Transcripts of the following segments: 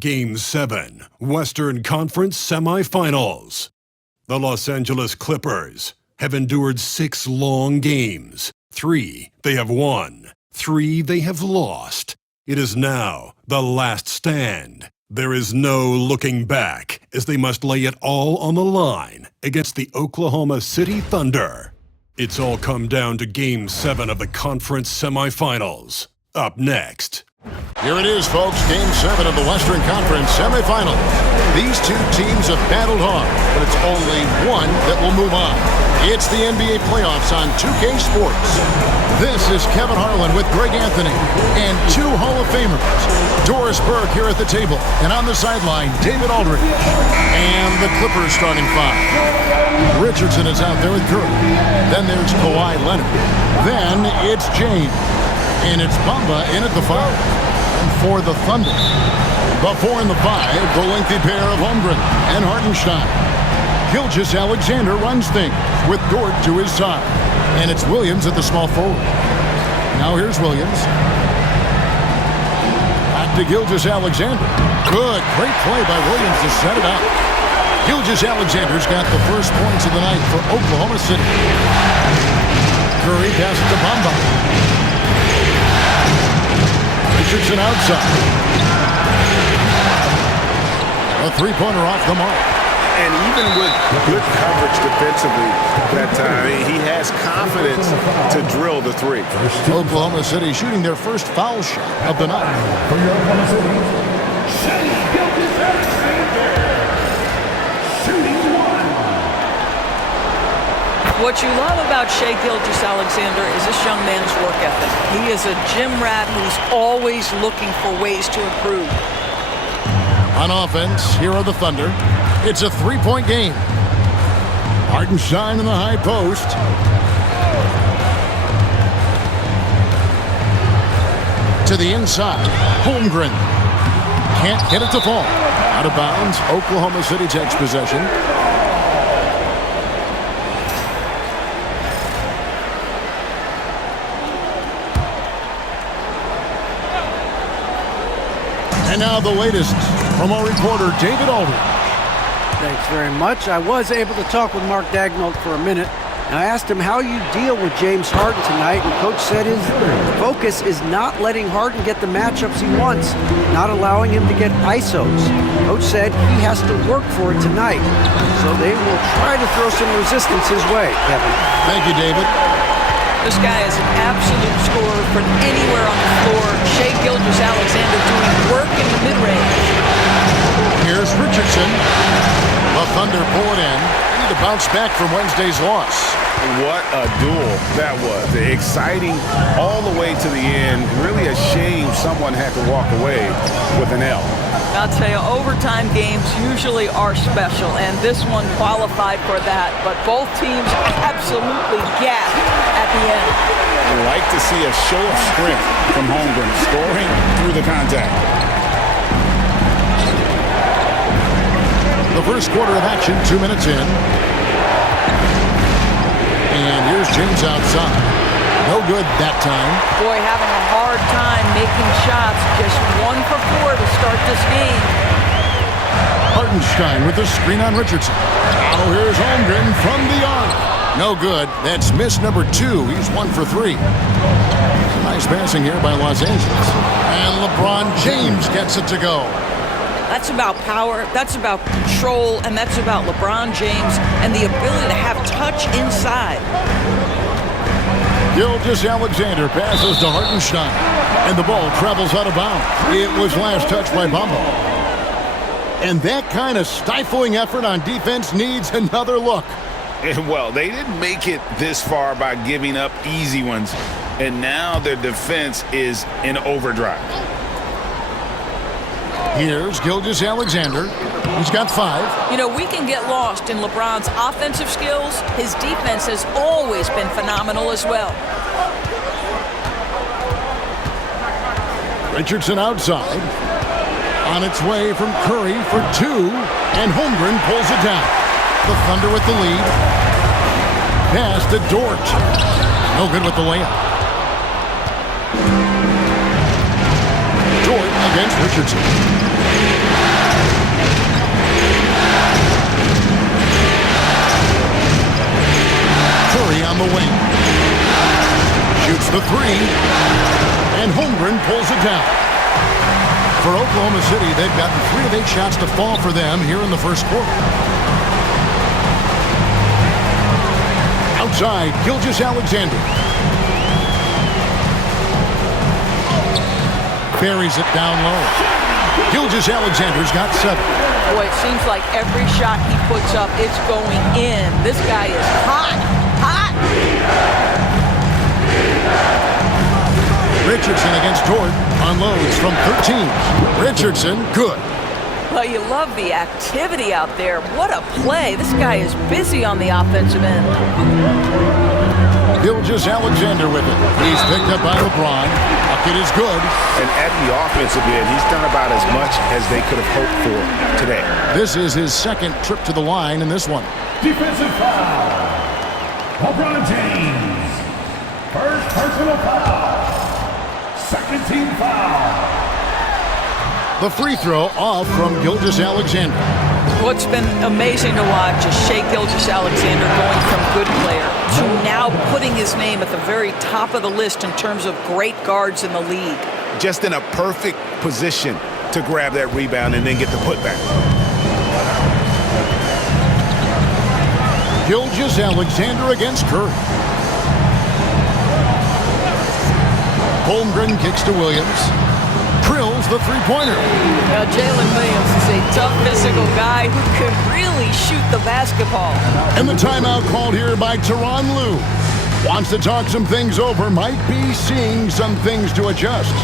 Game 7, Western Conference Semifinals. The Los Angeles Clippers have endured 6 long games. 3 they have won, 3 they have lost. It is now the last stand. There is no looking back as they must lay it all on the line against the Oklahoma City Thunder. It's all come down to Game 7 of the conference semifinals. Up next. Here it is, folks. Game 7 of the Western Conference semifinals. These two teams have battled hard, but it's only one that will move on. It's the NBA playoffs on 2K Sports. This is Kevin Harlan with Greg Anthony and 2 Hall of Famers. Doris Burke here at the table, and on the sideline, David Aldridge. And the Clippers starting 5. Richardson is out there with Curry. Then there's Kawhi Leonard. Then it's James. And it's Bamba in at the 5. And for the Thunder, the 4 and the 5, the lengthy pair of Holmgren and Hartenstein. Gilgeous-Alexander runs things with Dort to his side. And it's Williams at the small forward. Now here's Williams. Back to Gilgeous-Alexander. Good, great play by Williams to set it up. Gilgeous-Alexander's got the first points of the night for Oklahoma City. Curry passes to Bamba. Richardson outside. A three-pointer off the mark. And even with good coverage defensively that time, he has confidence to drill the 3. Oklahoma City shooting their first foul shot of the night. For your Oklahoma City, Shea Gilgeous-Alexander, shooting 1. What you love about Shea Gilgeous-Alexander is this young man's work ethic. He is a gym rat who's always looking for ways to improve. On offense, here are the Thunder. It's a 3-point game. Hartenstein in the high post. To the inside, Holmgren. Can't get it to fall. Out of bounds, Oklahoma City takes possession. And now the latest from our reporter, David Aldridge. Thanks very much. I was able to talk with Mark Dagnall for a minute. And I asked him how you deal with James Harden tonight, and Coach said his focus is not letting Harden get the matchups he wants, not allowing him to get ISOs. Coach said he has to work for it tonight, so they will try to throw some resistance his way, Kevin. Thank you, David. This guy is an absolute scorer from anywhere on the floor. Shea Gilgeous-Alexander doing work in the mid-range. Here's Richardson. The Thunder pull it in. Need to bounce back from Wednesday's loss. What a duel that was. Exciting all the way to the end. Really a shame someone had to walk away with an L. I'll tell you, overtime games usually are special, and this one qualified for that. But both teams absolutely gassed at the end. I like to see a show of strength from Holmgren, scoring through the contact. The first quarter of action, 2 minutes in. And here's James outside. No good that time. Boy, having a hard time making shots. Just 1 for 4 to start this game. Hartenstein with the screen on Richardson. Now here's Holmgren from the arc. No good. That's miss number 2. He's 1 for 3. Nice passing here by Los Angeles. And LeBron James gets it to go. That's about power, that's about control, and that's about LeBron James and the ability to have touch inside. Gilgeous-Alexander passes to Hartenstein, and the ball travels out of bounds. It was last touched by Bamba. And that kind of stifling effort on defense needs another look. Well, they didn't make it this far by giving up easy ones, and now their defense is in overdrive. Here's Gilgeous-Alexander. He's got 5. You know, we can get lost in LeBron's offensive skills. His defense has always been phenomenal as well. Richardson outside. On its way from Curry for 2. And Holmgren pulls it down. The Thunder with the lead. Pass to Dort. No good with the layup. Dort against Richardson. Curry on the wing. Shoots the three. And Holmgren pulls it down. For Oklahoma City, they've gotten 3 of 8 shots to fall for them here in the first quarter. Outside, Gilgeous-Alexander. Buries it down low. Gilgeous-Alexander's got 7. Boy, it seems like every shot he puts up, it's going in. This guy is hot, hot. Richardson against Dort. Unloads from 13. Richardson, good. Well, you love the activity out there. What a play. This guy is busy on the offensive end. Gilgeous-Alexander with it. He's picked up by LeBron. Bucket is good. And at the offensive end, he's done about as much as they could have hoped for today. This is his second trip to the line in this one. Defensive foul. LeBron James. First personal foul. Second team foul. The free throw off from Gilgeous-Alexander. What's been amazing to watch is Shai Gilgeous-Alexander going from good player to now putting his name at the very top of the list in terms of great guards in the league. Just in a perfect position to grab that rebound and then get the putback. Gilgeous-Alexander against Curry. Holmgren kicks to Williams. Drills the three-pointer. Now, Jalen Williams is a tough physical guy who can really shoot the basketball. And the timeout called here by Tyronn Lue. Wants to talk some things over, might be seeing some things to adjust.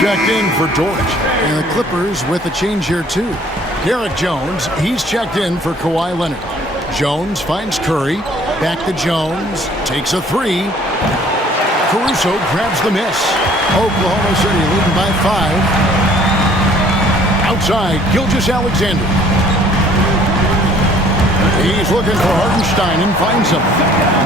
Checked in for Dort. And the Clippers with a change here, too. Derek Jones, he's checked in for Kawhi Leonard. Jones finds Curry. Back to Jones. Takes a three. Caruso grabs the miss. Oklahoma City leading by 5. Outside, Gilgeous-Alexander. He's looking for Hartenstein and finds him.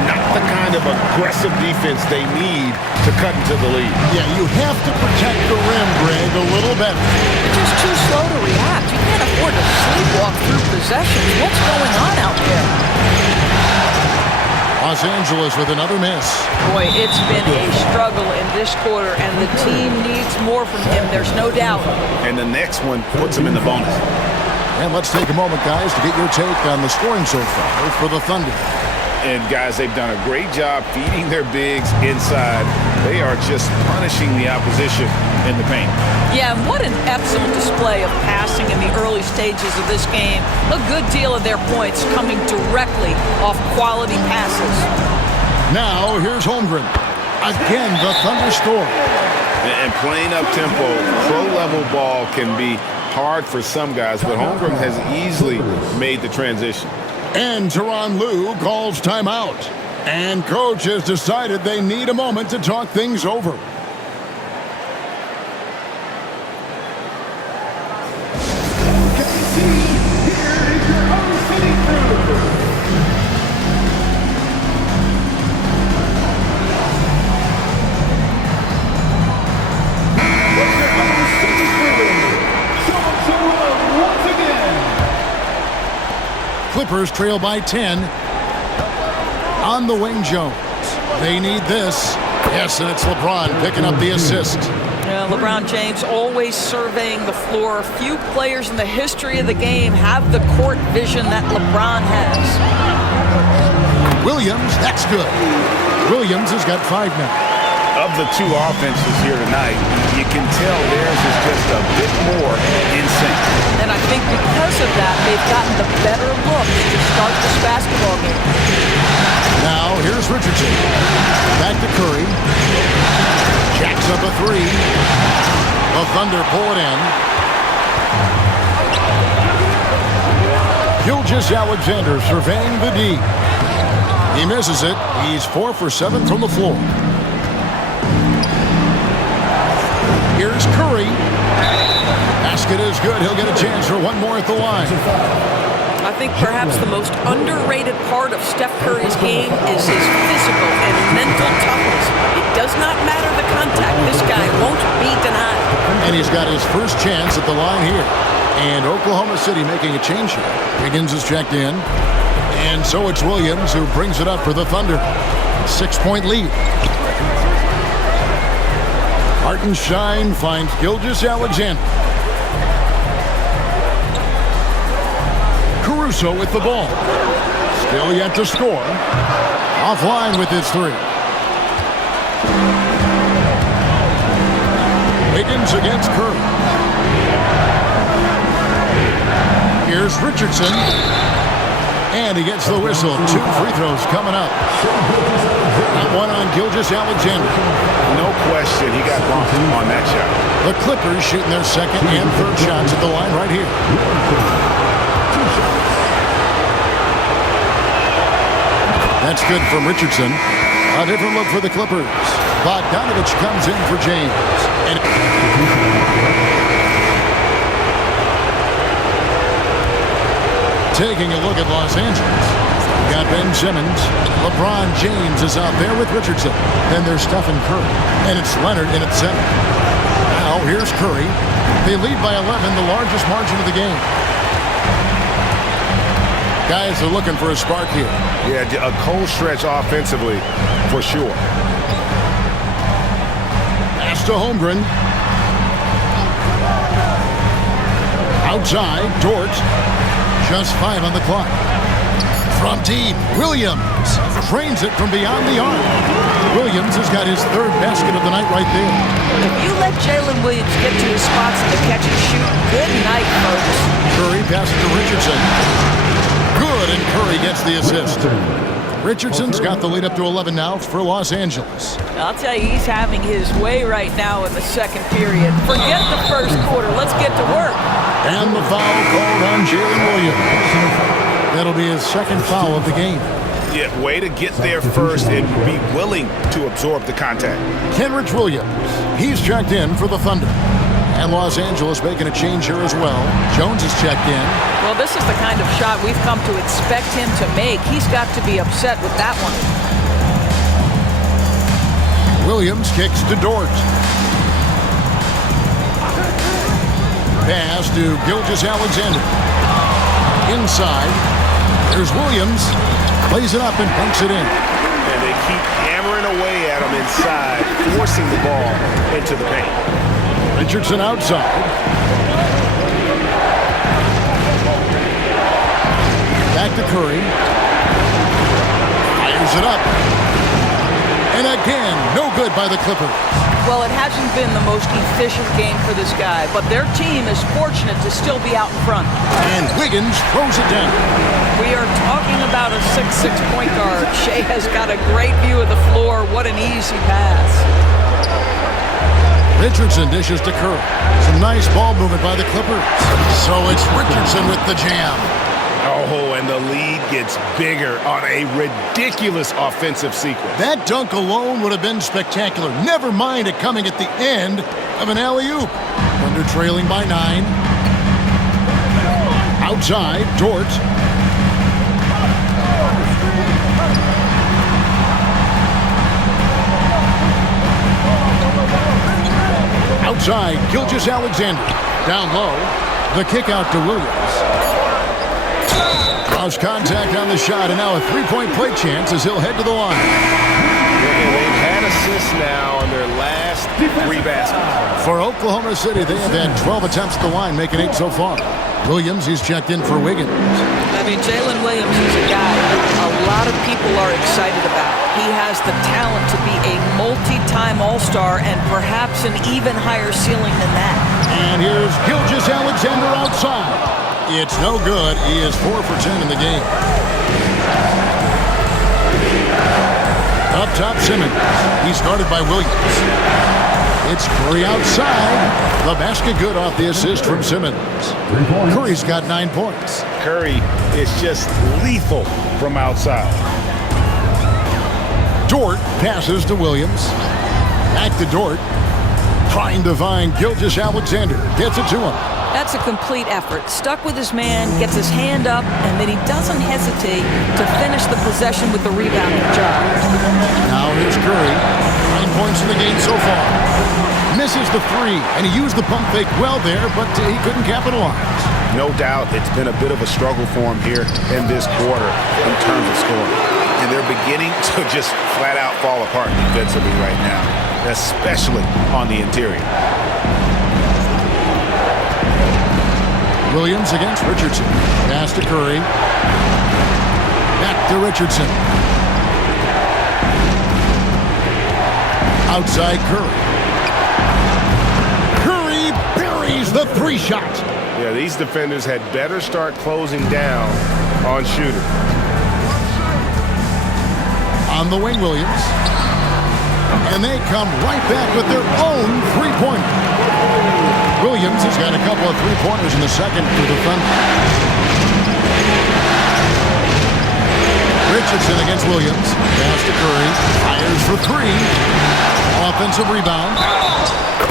Not the kind of aggressive defense they need to cut into the lead. Yeah, you have to protect the rim, Greg, a little better. You're just too slow to react. You can't afford to sleepwalk through possessions. What's going on out there? Los Angeles with another miss. Boy, it's been a struggle in this quarter, and the team needs more from him. There's no doubt. And the next one puts him in the bonus. And let's take a moment, guys, to get your take on the scoring so far for the Thunder. And, guys, they've done a great job feeding their bigs inside. They are just punishing the opposition in the paint. Yeah, and what an excellent display of passing in the early stages of this game. A good deal of their points coming directly off quality passes. Now, here's Holmgren. Again, the Thunder score. And playing up-tempo, pro-level ball can be hard for some guys, but Holmgren has easily made the transition. And Tyronn Lue calls timeout. And coach has decided they need a moment to talk things over. Clippers trail by 10. On the wing, Jones. They need this. Yes, and it's LeBron picking up the assist. Yeah, LeBron James always surveying the floor. Few players in the history of the game have the court vision that LeBron has. Williams, that's good. Williams has got 5 now. Of the two offenses here tonight, you can tell theirs is just a bit more in sync. And I think because of that, they've gotten the better look to start this basketball game. Now, here's Richardson. Back to Curry. Jacks up a three. The Thunder pull it in. Gilgeous-Alexander surveying the D. He misses it. He's 4 for 7 from the floor. Here's Curry. Basket is good. He'll get a chance for one more at the line. I think perhaps the most underrated part of Steph Curry's game is his physical and mental toughness. It does not matter the contact. This guy won't be denied. And he's got his first chance at the line here. And Oklahoma City making a change here. Wiggins is checked in. And so it's Williams who brings it up for the Thunder. 6-point lead. Hartenstein finds Gilgeous-Alexander. Caruso with the ball. Still yet to score. Offline with his three. Wiggins against Curry. Here's Richardson. And he gets the whistle. 2 free throws coming up. That one on Gilgeous-Alexander. No question, he got bumped on that shot. The Clippers shooting their second and third shots at the line right here. That's good from Richardson. A different look for the Clippers. Bogdanovich comes in for James. And taking a look at Los Angeles. Got Ben Simmons. LeBron James is out there with Richardson. Then there's Stephen Curry. And it's Leonard in at center. Now here's Curry. They lead by 11, the largest margin of the game. Guys are looking for a spark here. Yeah, a cold stretch offensively, for sure. Pass to Holmgren. Outside, Dort. Just 5 on the clock. From deep, Williams trains it from beyond the arc. Williams has got his third basket of the night right there. If you let Jalen Williams get to his spots in the catch and shoot, good night, folks. Curry passes to Richardson. Good, and Curry gets the assist. Richardson's got the lead up to 11 now for Los Angeles. I'll tell you, he's having his way right now in the second period. Forget the first quarter. Let's get to work. And the foul called on Jalen Williams. That'll be his second foul of the game. Yeah, way to get there first and be willing to absorb the contact. Kenrich Williams, he's checked in for the Thunder. And Los Angeles making a change here as well. Jones is checked in. Well, this is the kind of shot we've come to expect him to make. He's got to be upset with that one. Williams kicks to Dort. Pass to Gilgeous-Alexander. Inside. There's Williams. Plays it up and bunks it in. And they keep hammering away at him inside, forcing the ball into the paint. Richardson outside. Back to Curry. Fires it up. And again, no good by the Clippers. Well, it hasn't been the most efficient game for this guy, but their team is fortunate to still be out in front. And Wiggins throws it down. We are talking about a 6'6" point guard. Shea has got a great view of the floor. What an easy pass. Richardson dishes to Curry. Some nice ball movement by the Clippers. So it's Richardson with the jam. Oh, and the lead gets bigger on a ridiculous offensive sequence. That dunk alone would have been spectacular. Never mind it coming at the end of an alley-oop. Thunder trailing by 9. Outside, Dort. Outside, Gilgeous-Alexander. Down low, the kick out to Williams. Lost contact on the shot, and now a three-point play chance as he'll head to the line. They've had assists now on their last 3 baskets. For Oklahoma City, they have had 12 attempts at the line, making 8 so far. Williams, he's checked in for Wiggins. I mean, Jalen Williams is a guy a lot of people are excited about. He has the talent to be a multi-time All-Star and perhaps an even higher ceiling than that. And here's Gilgeous-Alexander outside. It's no good. He is 4 for 10 in the game. Up top, Simmons. He's guarded by Williams. It's Curry outside. The basket good off the assist from Simmons. Curry's got 9 points. Curry is just lethal from outside. Dort passes to Williams. Back to Dort. Trying to find Gilgeous-Alexander. Gets it to him. That's a complete effort. Stuck with his man, gets his hand up, and then he doesn't hesitate to finish the possession with the rebounding job. Now here's Curry. 9 points in the game so far. Misses the three, and he used the pump fake well there, but he couldn't capitalize. No doubt it's been a bit of a struggle for him here in this quarter in terms of scoring. And they're beginning to just flat out fall apart defensively right now, especially on the interior. Williams against Richardson. Pass to Curry. Back to Richardson. Outside Curry. Curry buries the three shot. Yeah, these defenders had better start closing down on shooter. On the wing, Williams. And they come right back with their own three-pointer. Williams has got a couple of three-pointers in the second for the Thunder. Richardson against Williams. Pass to Curry. Fires for three. Offensive rebound.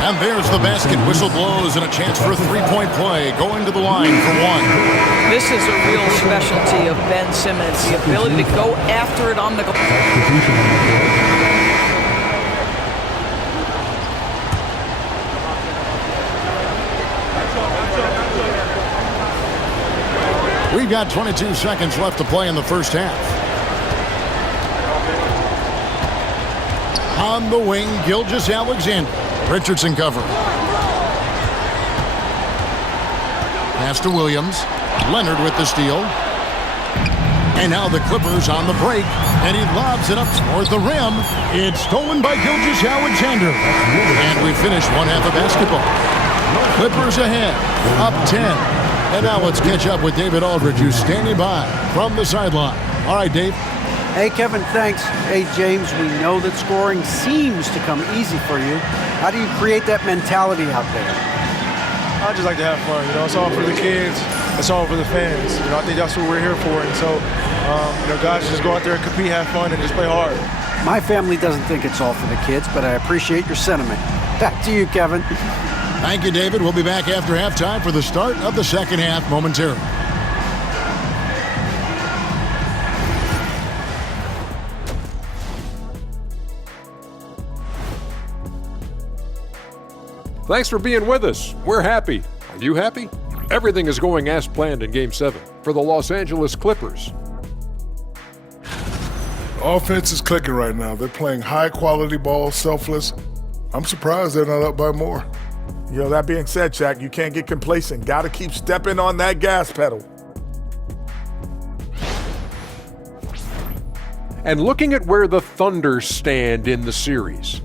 And there's the basket. Whistle blows and a chance for a three-point play. Going to the line for one. This is a real specialty of Ben Simmons, the ability to go after it on the glass. We've got 22 seconds left to play in the first half. On the wing, Gilgeous-Alexander. Richardson cover. Pass to Williams. Leonard with the steal. And now the Clippers on the break. And he lobs it up toward the rim. It's stolen by Gilgeous-Alexander. And we finish one half of basketball. Clippers ahead. Up 10. And now let's catch up with David Aldridge, who's standing by from the sideline. All right, Dave. Hey, Kevin, thanks. Hey, James, we know that scoring seems to come easy for you. How do you create that mentality out there? I just like to have fun. It's all for the kids. It's all for the fans. I think that's what we're here for. And so, guys, just go out there and compete, have fun, and just play hard. My family doesn't think it's all for the kids, but I appreciate your sentiment. Back to you, Kevin. Thank you, David. We'll be back after halftime for the start of the second half momentarily. Thanks for being with us. We're happy. Are you happy? Everything is going as planned in Game 7 for the Los Angeles Clippers. Offense is clicking right now. They're playing high-quality ball, selfless. I'm surprised they're not up by more. That being said, Shaq, you can't get complacent. Got to keep stepping on that gas pedal. And looking at where the Thunder stand in the series,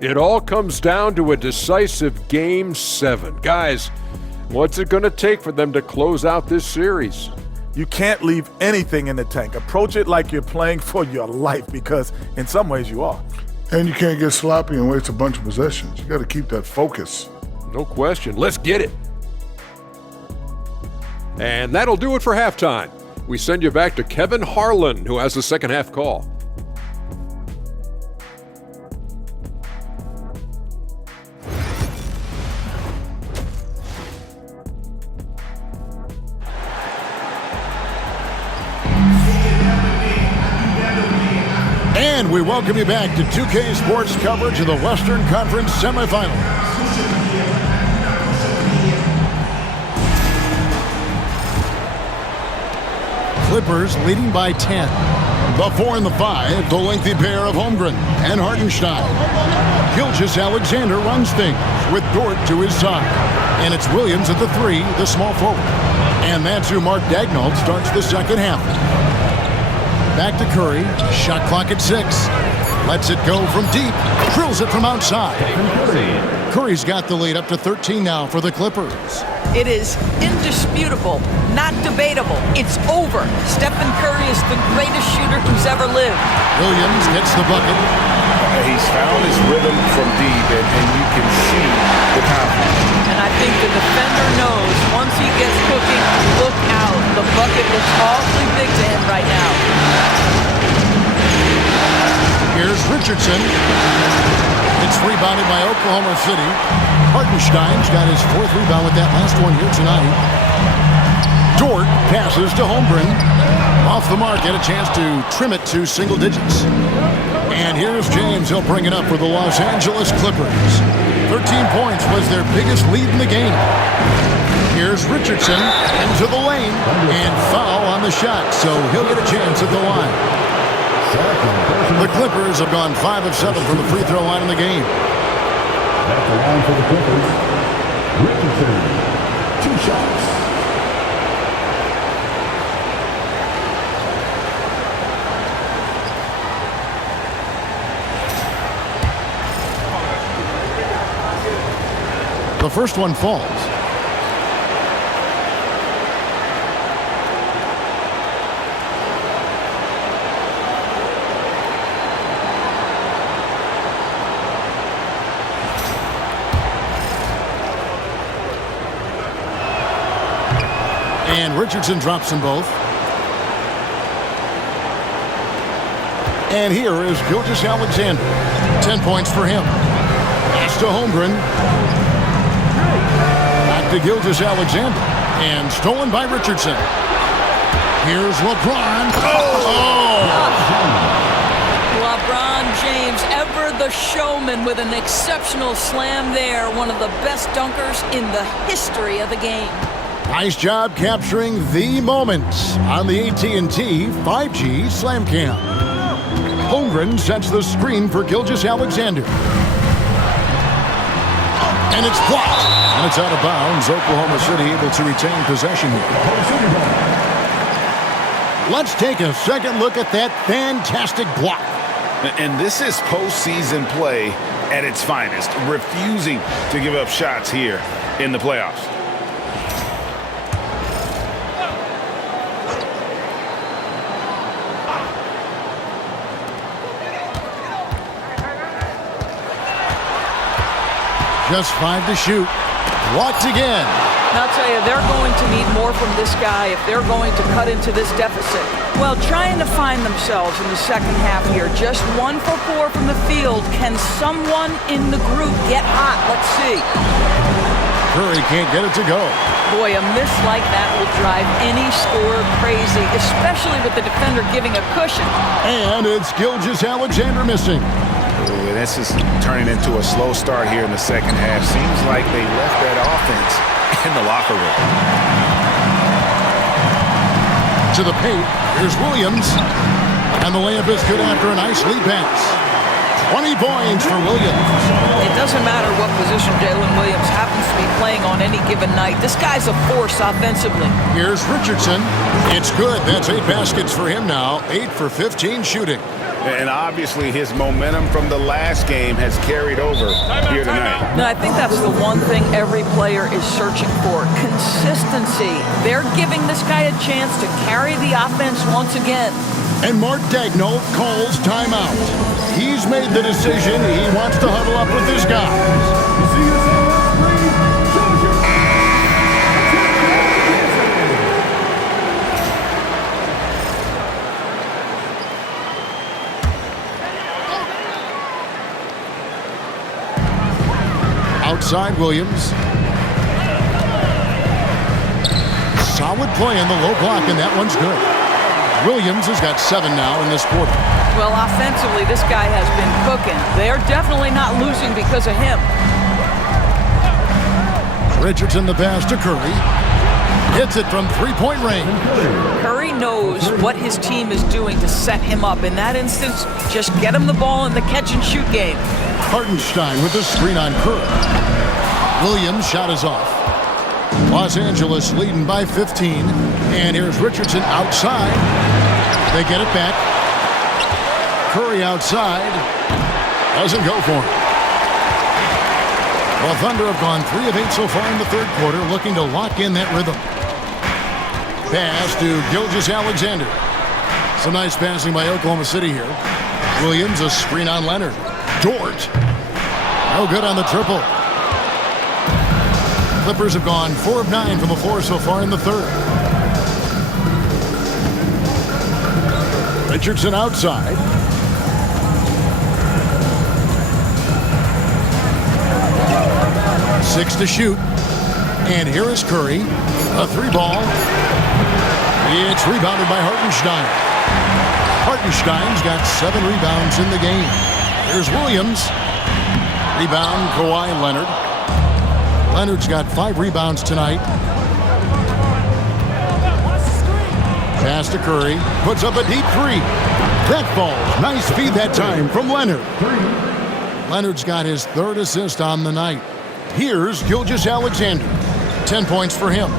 it all comes down to a decisive Game 7. Guys, what's it going to take for them to close out this series? You can't leave anything in the tank. Approach it like you're playing for your life, because in some ways you are. And you can't get sloppy and waste a bunch of possessions. You got to keep that focus. No question. Let's get it. And that'll do it for halftime. We send you back to Kevin Harlan, who has the second half call. And we welcome you back to 2K Sports coverage of the Western Conference semifinals. Clippers leading by 10. The 4 and the 5, the lengthy pair of Holmgren and Hartenstein. Gilgeous-Alexander runs things with Dort to his side. And it's Williams at the 3, the small forward. And that's who Mark Daigneault starts the second half. Back to Curry. Shot clock at 6. Lets it go from deep. Drills it from outside. Curry's got the lead up to 13 now for the Clippers. It is indisputable, not debatable. It's over. Stephen Curry is the greatest shooter who's ever lived. Williams gets the bucket. He's found his rhythm from deep, and you can see the confidence. And I think the defender knows once he gets cooking, look out. The bucket looks awfully big to him right now. Richardson. It's rebounded by Oklahoma City. Hartenstein's got his 4th rebound with that last one here tonight. Dort passes to Holmgren. Off the mark, get a chance to trim it to single digits. And here's James. He'll bring it up for the Los Angeles Clippers. 13 points was their biggest lead in the game. Here's Richardson into the lane and foul on the shot, so he'll get a chance at the line. The Clippers have gone 5 of 7 from the free throw line in the game. At the line for the Clippers, Richardson, 2 shots. The first one falls. And Richardson drops them both. And here is Gilgeous-Alexander. 10 points for him. Pass to Holmgren. Back to Gilgeous-Alexander. And stolen by Richardson. Here's LeBron. LeBron James, ever the showman, with an exceptional slam there. One of the best dunkers in the history of the game. Nice job capturing the moments on the AT&T 5G Slam Cam. Holmgren sets the screen for Gilgeous-Alexander. And it's blocked. And it's out of bounds. Oklahoma City able to retain possession here. Let's take a second look at that fantastic block. And this is postseason play at its finest, refusing to give up shots here in the playoffs. Just 5 to shoot. Blocked again. And I'll tell you, they're going to need more from this guy if they're going to cut into this deficit. Well, trying to find themselves in the second half here. Just 1 for 4 from the field. Can someone in the group get hot? Let's see. Curry can't get it to go. Boy, a miss like that will drive any scorer crazy, especially with the defender giving a cushion. And it's Gilgeous-Alexander missing. Ooh, and this is turning into a slow start here in the second half. Seems like they left that offense in the locker room. To the paint, here's Williams. And the layup is good after a nice lead pass. 20 points for Williams. It doesn't matter what position Jalen Williams happens to be playing on any given night. This guy's a force offensively. Here's Richardson. It's good. That's 8 baskets for him now. 8 for 15 shooting. And obviously his momentum from the last game has carried over here tonight. No, I think that's the one thing every player is searching for. Consistency. They're giving this guy a chance to carry the offense once again. And Mark Daigneault calls timeout. He's made the decision. He wants to huddle up with his guys. Outside Williams. Solid play in the low block, and that one's good. Williams has got 7 now in this quarter. Well, offensively, this guy has been cooking. They're definitely not losing because of him. Richardson the pass to Curry. Hits it from 3-point range. Curry knows what his team is doing to set him up. In that instance, just get him the ball in the catch-and-shoot game. Hartenstein with the screen on Curry. Williams' shot is off. Los Angeles leading by 15. And here's Richardson outside. They get it back. Curry outside. Doesn't go for it. Well, Thunder have gone 3 of 8 so far in the third quarter, looking to lock in that rhythm. Pass to Gilgeous-Alexander. Some nice passing by Oklahoma City here. Williams, a screen on Leonard. Dort. No good on the triple. Clippers have gone 4 of 9 from the floor so far in the third. Richardson outside. 6 to shoot. And here is Curry. A 3-ball. It's rebounded by Hartenstein. Hartenstein's got 7 rebounds in the game. Here's Williams. Rebound, Kawhi Leonard. Leonard's got 5 rebounds tonight. Pass to Curry. Puts up a deep 3. That falls. Nice feed that time from Leonard. Leonard's got his 3rd assist on the night. Here's Gilgeous-Alexander. 10 points for him.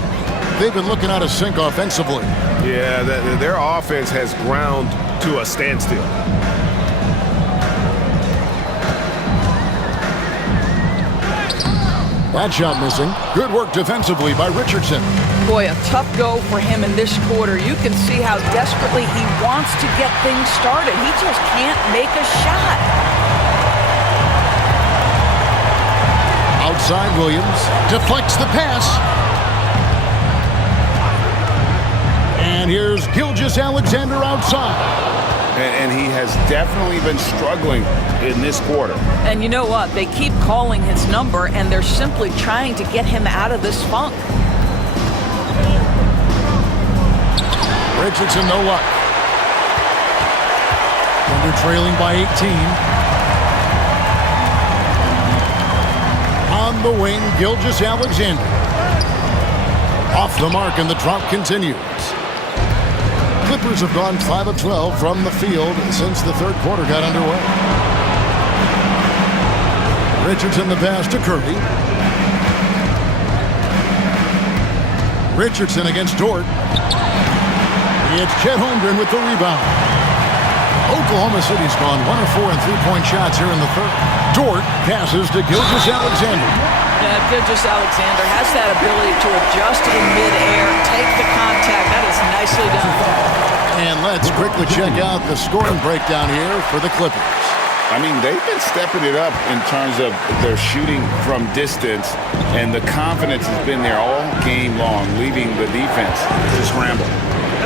They've been looking out of sync offensively. Yeah, their offense has ground to a standstill. That shot missing. Good work defensively by Richardson. Boy, a tough go for him in this quarter. You can see how desperately he wants to get things started. He just can't make a shot. Outside Williams. Deflects the pass. And here's Gilgeous-Alexander outside. And he has definitely been struggling in this quarter. And you know what? They keep calling his number, and they're simply trying to get him out of this funk. Richardson, no luck. Thunder trailing by 18. On the wing, Gilgeous-Alexander. Off the mark, and the drought continues. Clippers have gone 5 of 12 from the field since the 3rd quarter got underway. Richardson the pass to Curry. Richardson against Dort. It's Chet Holmgren with the rebound. Oklahoma City's gone 1 of 4 in 3-point shots here in the 3rd. Dort passes to Gilgeous-Alexander. Yeah, Gilgeous-Alexander has that ability to adjust in midair, take the contact. That is nicely done. And let's quickly check out the scoring breakdown here for the Clippers. I mean, they've been stepping it up in terms of their shooting from distance, and the confidence has been there all game long, leaving the defense to scramble.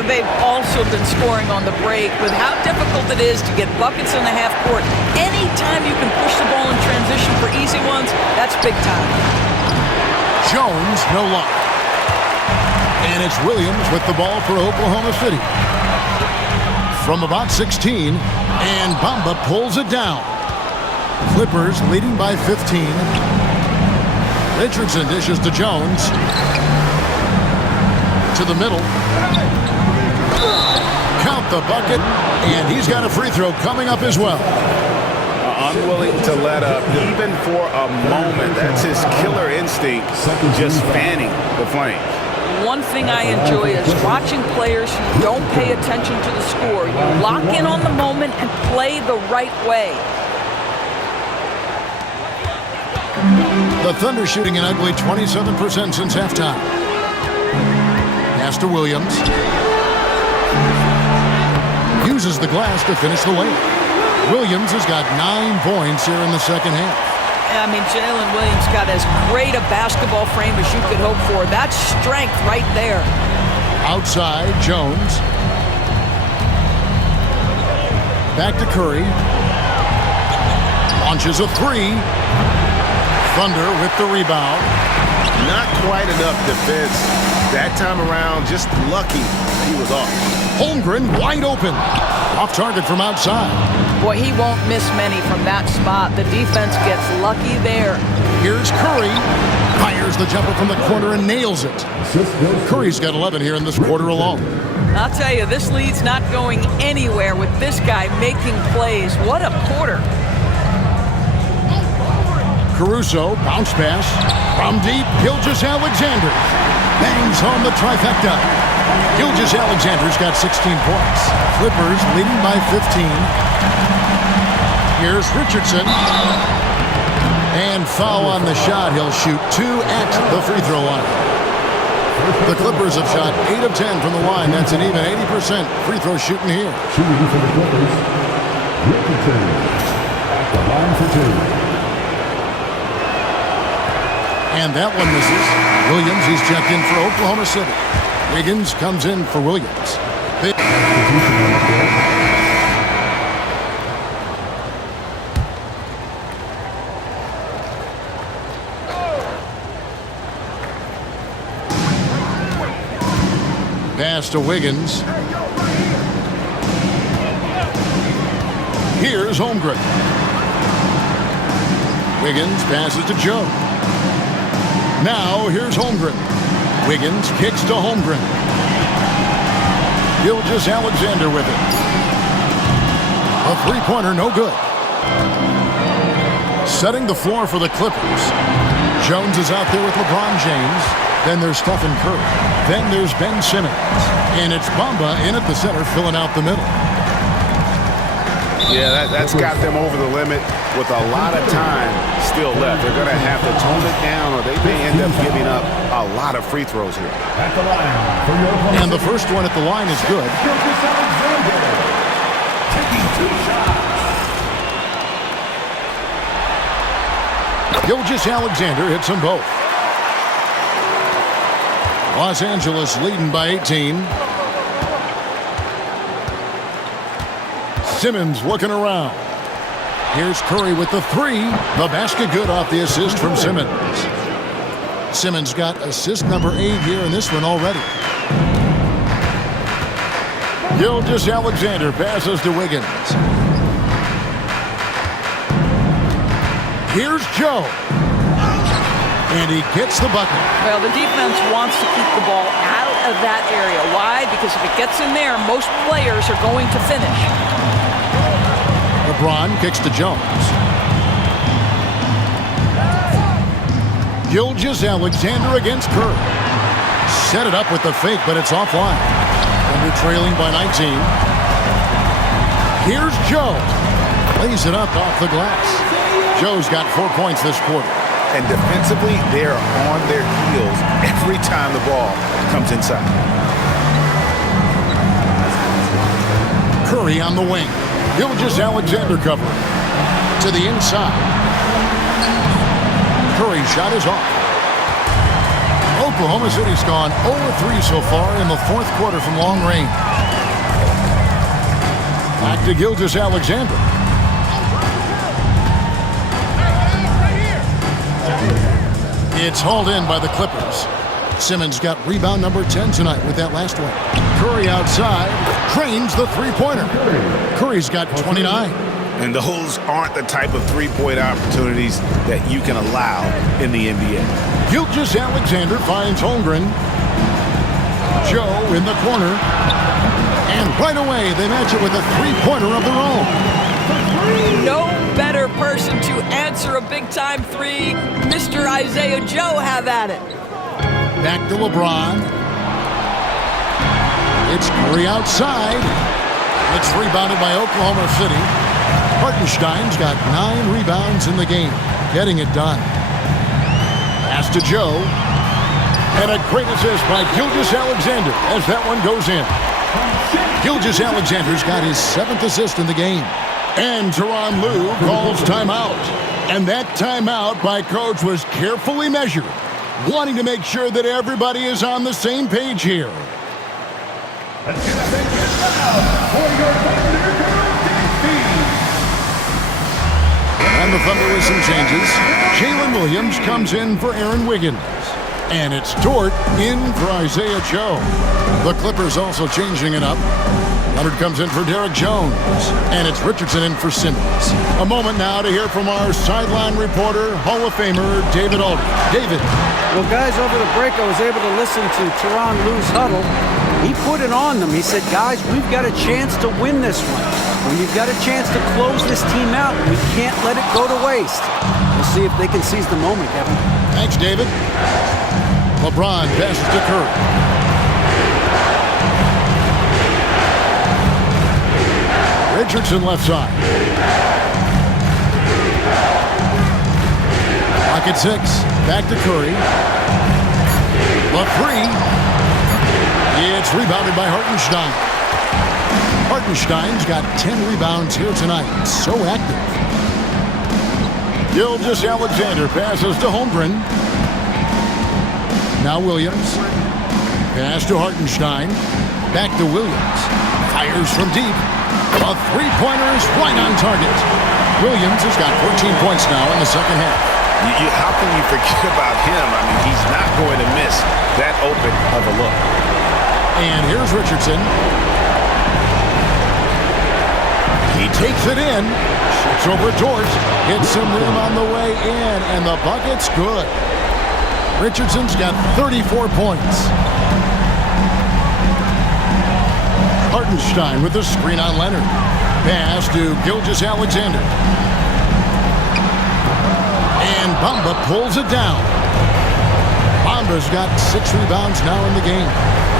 They've also been scoring on the break. With how difficult it is to get buckets in the half court, anytime you can push the ball in transition for easy ones, that's big time. Jones, no luck. And it's Williams with the ball for Oklahoma City. From about 16, and Bamba pulls it down. Clippers leading by 15. Richardson dishes to Jones. To the middle. Count the bucket, and he's got a free throw coming up as well. Unwilling to let up, even for a moment. That's his killer instinct, just fanning the flames. One thing I enjoy is watching players who don't pay attention to the score. You lock in on the moment and play the right way. The Thunder shooting an ugly 27% since halftime. Pass to Williams. Uses the glass to finish the layup. Williams has got 9 points here in the second half. I mean, Jalen Williams got as great a basketball frame as you could hope for. That's strength right there. Outside, Jones. Back to Curry. Launches a 3. Thunder with the rebound. Not quite enough defense that time around. Just lucky he was off. Holmgren wide open. Off target from outside. Boy, he won't miss many from that spot. The defense gets lucky there. Here's Curry. Fires the jumper from the corner and nails it. Curry's got 11 here in this quarter alone. I'll tell you, this lead's not going anywhere with this guy making plays. What a quarter. Caruso, bounce pass. From deep, Gilgeous-Alexander. Bangs home the trifecta. Gilgeous-Alexander's got 16 points. Clippers leading by 15. Here's Richardson. And foul on the shot. He'll shoot 2 at the free throw line. The Clippers have shot 8 of 10 from the line. That's an even 80% free throw shooting here. Shooting for the Clippers, Richardson at the line for 2. And that one misses. Williams, he's checked in for Oklahoma City. Wiggins comes in for Williams. pass to Wiggins. Here's Holmgren. Wiggins passes to Joe. Now here's Holmgren. Wiggins kicks to Holmgren. Gilgeous-Alexander with it. A three-pointer, no good. Setting the floor for the Clippers. Jones is out there with LeBron James. Then there's Stephen Curry. Then there's Ben Simmons. And it's Bamba in at the center, filling out the middle. Yeah, that's got them over the limit with a lot of time still left. They're going to have to tone it down, or they may end up giving up a lot of free throws here. At the line. And the first one at the line is good. Taking 2 shots. Gilgeous-Alexander hits them both. Los Angeles leading by 18. Simmons looking around. Here's Curry with the three. The basket good off the assist from Simmons. Simmons got assist number 8 here in this one already. Gilgeous-Alexander passes to Wiggins. Here's Joe. And he gets the bucket. Well, the defense wants to keep the ball out of that area. Why? Because if it gets in there, most players are going to finish. LeBron kicks to Jones. Gilgeous-Alexander against Curry. Set it up with the fake, but it's offline. Under trailing by 19. Here's Joe. Lays it up off the glass. Joe's got 4 points this quarter. And defensively, they're on their heels every time the ball comes inside. Curry on the wing. Gilgeous-Alexander covering. To the inside. Curry shot is off. Oklahoma City's gone 0-3 so far in the fourth quarter from long range. Back to Gilgeous-Alexander. It's hauled in by the Clippers. Simmons got rebound number 10 tonight with that last one. Curry outside, drains the three-pointer. Curry's got 29. And those aren't the type of three-point opportunities that you can allow in the NBA. Gilgeous-Alexander finds Holmgren. Joe in the corner. And right away, they match it with a three-pointer of their own. No better person to answer a big-time three. Mr. Isaiah Joe, have at it. Back to LeBron. It's Curry outside. It's rebounded by Oklahoma City. Hartenstein's got 9 rebounds in the game, getting it done. Pass to Joe. And a great assist by Gilgeous-Alexander as that one goes in. Gilgeous-Alexander's got his 7th assist in the game. And Tyronn Lue calls timeout. And that timeout by Coach was carefully measured, wanting to make sure that everybody is on the same page here. And the Thunder with some changes. Jalen Williams comes in for Aaron Wiggins. And it's Dort in for Isaiah Joe. The Clippers also changing it up. Leonard comes in for Derek Jones. And it's Richardson in for Simmons. A moment now to hear from our sideline reporter, Hall of Famer David Aldridge. David. Well, guys, over the break, I was able to listen to Tyronn Lue's huddle. He put it on them. He said, guys, we've got a chance to win this one. When you've got a chance to close this team out, we can't let it go to waste. We'll see if they can seize the moment, Kevin. Thanks, David. LeBron passes to Curry. Richardson left side. Pocket 6. Back to Curry. The three. It's rebounded by Hartenstein. Hartenstein's got 10 rebounds here tonight. So active. Gilgeous-Alexander passes to Holmgren. Now Williams. Pass to Hartenstein. Back to Williams. Fires from deep. A three-pointer is right on target. Williams has got 14 points now in the second half. How can you forget about him? I mean, he's not going to miss that open of a look. And here's Richardson. He takes it in. Shoots over Dort. Hits some rim on the way in. And the bucket's good. Richardson's got 34 points. Hartenstein with the screen on Leonard. Pass to Gilgeous-Alexander. And Bamba pulls it down. Bamba's got 6 rebounds now in the game.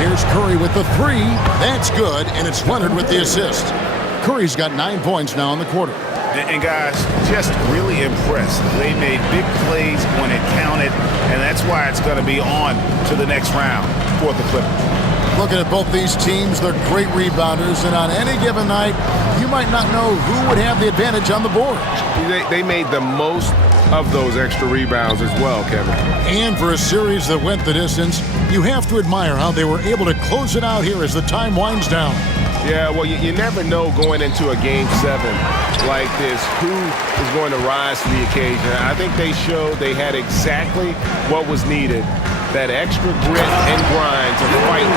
Here's Curry with the 3. That's good, and it's Leonard with the assist. Curry's got 9 points now in the quarter. And guys, just really impressed. They made big plays when it counted, and that's why it's going to be on to the next round for the Clippers. Looking at both these teams, they're great rebounders, and on any given night, you might not know who would have the advantage on the board. They made the most of those extra rebounds as well, Kevin. And for a series that went the distance, you have to admire how they were able to close it out here as the time winds down. Yeah, well, you never know going into a Game 7 like this who is going to rise to the occasion. I think they showed they had exactly what was needed, that extra grit and grind to fight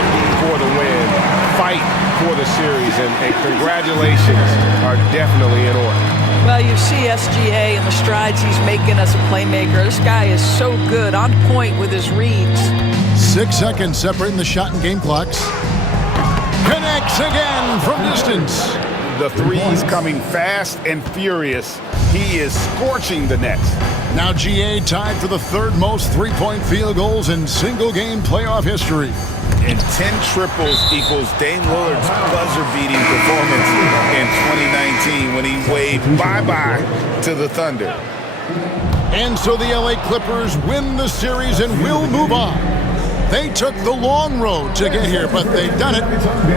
for the win, fight for the series, and congratulations are definitely in order. Well, you see SGA and the strides he's making as a playmaker. This guy is so good, on point with his reads. 6 seconds separating the shot and game clocks. Connects again from distance. The threes coming fast and furious. He is scorching the nets. Now GA tied for the 3rd most three-point field goals in single-game playoff history. And 10 triples equals Dame Lillard's buzzer-beating performance in 2019 when he waved bye-bye to the Thunder. And so the LA Clippers win the series and will move on. They took the long road to get here, but they've done it.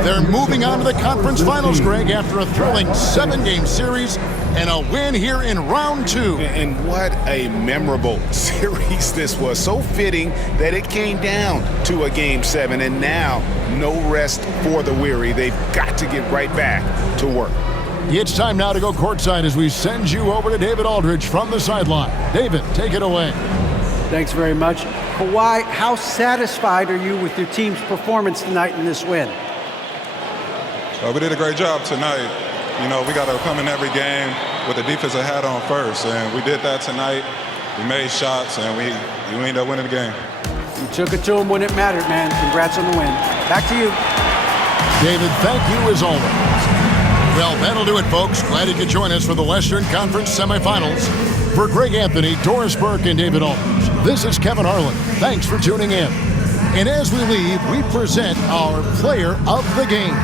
They're moving on to the conference finals, Greg, after a thrilling 7-game series and a win here in round 2. And what a memorable series this was. So fitting that it came down to a Game 7, and now no rest for the weary. They've got to get right back to work. It's time now to go courtside as we send you over to David Aldridge from the sideline. David, take it away. Thanks very much. Kawhi, how satisfied are you with your team's performance tonight in this win? We did a great job tonight. You know, we got to come in every game with the defensive hat on first, and we did that tonight. We made shots, and we ended up winning the game. You took it to them when it mattered, man. Congrats on the win. Back to you. David, thank you as always. Well, that'll do it, folks. Glad you could join us for the Western Conference semifinals. For Greg Anthony, Doris Burke, and David Aldridge, this is Kevin Harlan. Thanks for tuning in. And as we leave, we present our player of the game.